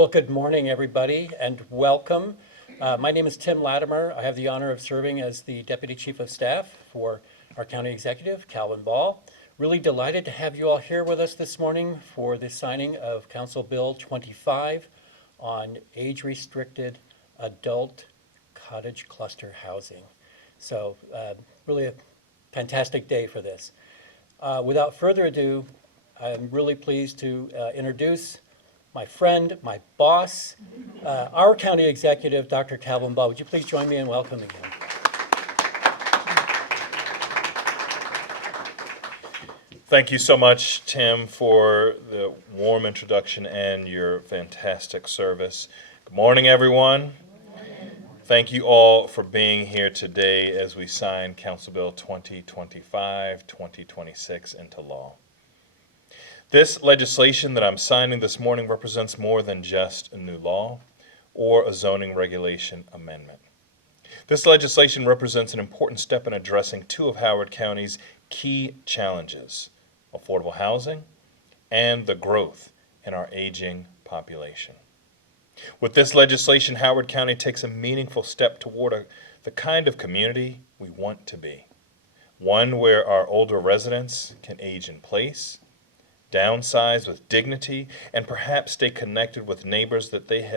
Well, good morning, everybody, and welcome. My name is Tim Latimer. I have the honor of serving as the Deputy Chief of Staff for our County Executive, Calvin Ball. Really delighted to have you all here with us this morning for the signing of Council Bill 25 on age-restricted adult cottage cluster housing. So really a fantastic day for this. Without further ado, I'm really pleased to introduce my friend, my boss, our county executive, Dr. Calvin Ball. Would you please join me in welcoming him? Thank you so much, Tim, for the warm introduction and your fantastic service. Good morning, everyone. Thank you all for being here today as we sign Council Bill 2025-2026 into law. This legislation that I'm signing this morning represents more than just a new law or a zoning regulation amendment. This legislation represents an important step in addressing two of Howard County's key challenges: affordable housing and the growth in our aging population. With this legislation, Howard County takes a meaningful step toward the kind of community we want to be. One where our older residents can age in place, downsize with dignity, and perhaps stay connected with neighbors that they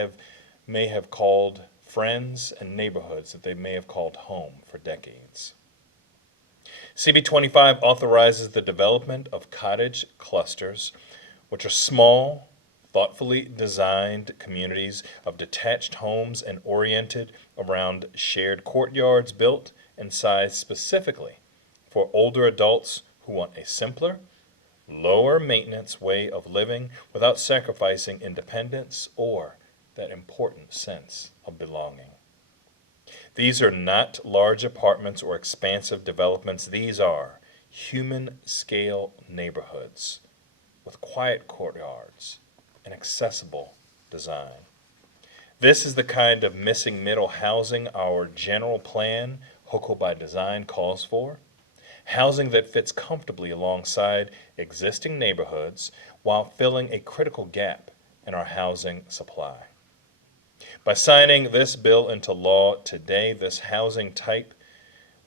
may have called friends and neighborhoods that they may have called home for decades. CB 25 authorizes the development of cottage clusters, which are small, thoughtfully designed communities of detached homes and oriented around shared courtyards built and sized specifically for older adults who want a simpler, lower maintenance way of living without sacrificing independence or that important sense of belonging. These are not large apartments or expansive developments. These are human-scale neighborhoods with quiet courtyards and accessible design. This is the kind of missing middle housing our general plan, HOCO by Design, calls for. Housing that fits comfortably alongside existing neighborhoods while filling a critical gap in our housing supply. By signing this bill into law today, this housing type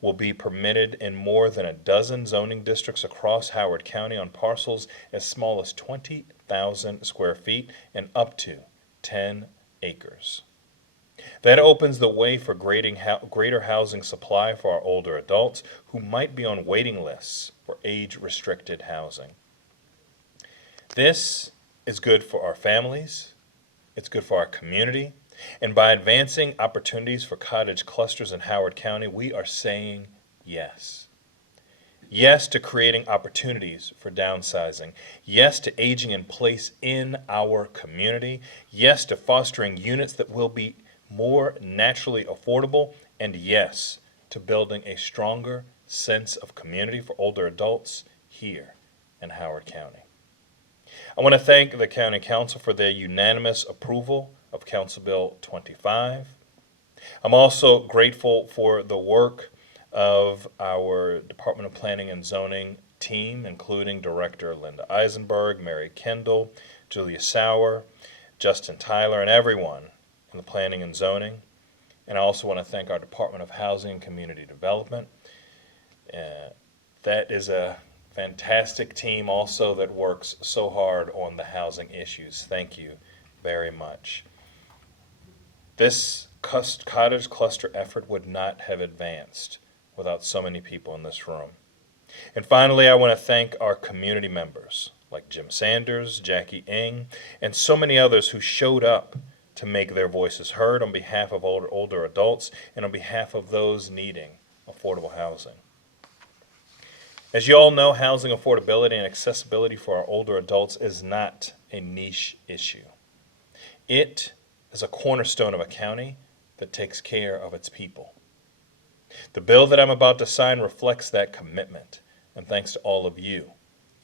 will be permitted in more than a dozen zoning districts across Howard County on parcels as small as 20,000 square feet and up to 10 acres. That opens the way for greater housing supply for our older adults who might be on waiting lists for age-restricted housing. This is good for our families, it's good for our community, and by advancing opportunities for cottage clusters in Howard County, we are saying yes. Yes to creating opportunities for downsizing. Yes to aging in place in our community. Yes to fostering units that will be more naturally affordable, and yes to building a stronger sense of community for older adults here in Howard County. I want to thank the County Council for their unanimous approval of Council Bill 25. I'm also grateful for the work of our Department of Planning and Zoning team, including Director Linda Eisenberg, Mary Kendall, Julia Sauer, Justin Tyler, and everyone in the Planning and Zoning. And I also want to thank our Department of Housing and Community Development. That is a fantastic team also that works so hard on the housing issues. Thank you very much. This cottage cluster effort would not have advanced without so many people in this room. And finally, I want to thank our community members like Jim Sanders, Jackie Ng, and so many others who showed up to make their voices heard on behalf of older adults and on behalf of those needing affordable housing. As you all know, housing affordability and accessibility for our older adults is not a niche issue. It is a cornerstone of a county that takes care of its people. The bill that I'm about to sign reflects that commitment, and thanks to all of you,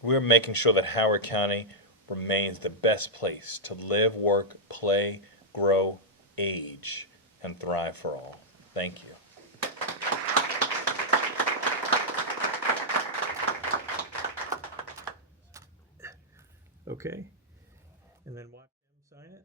we're making sure that Howard County remains the best place to live, work, play, grow, age, and thrive for all. Thank you. Okay, and then watch him sign it.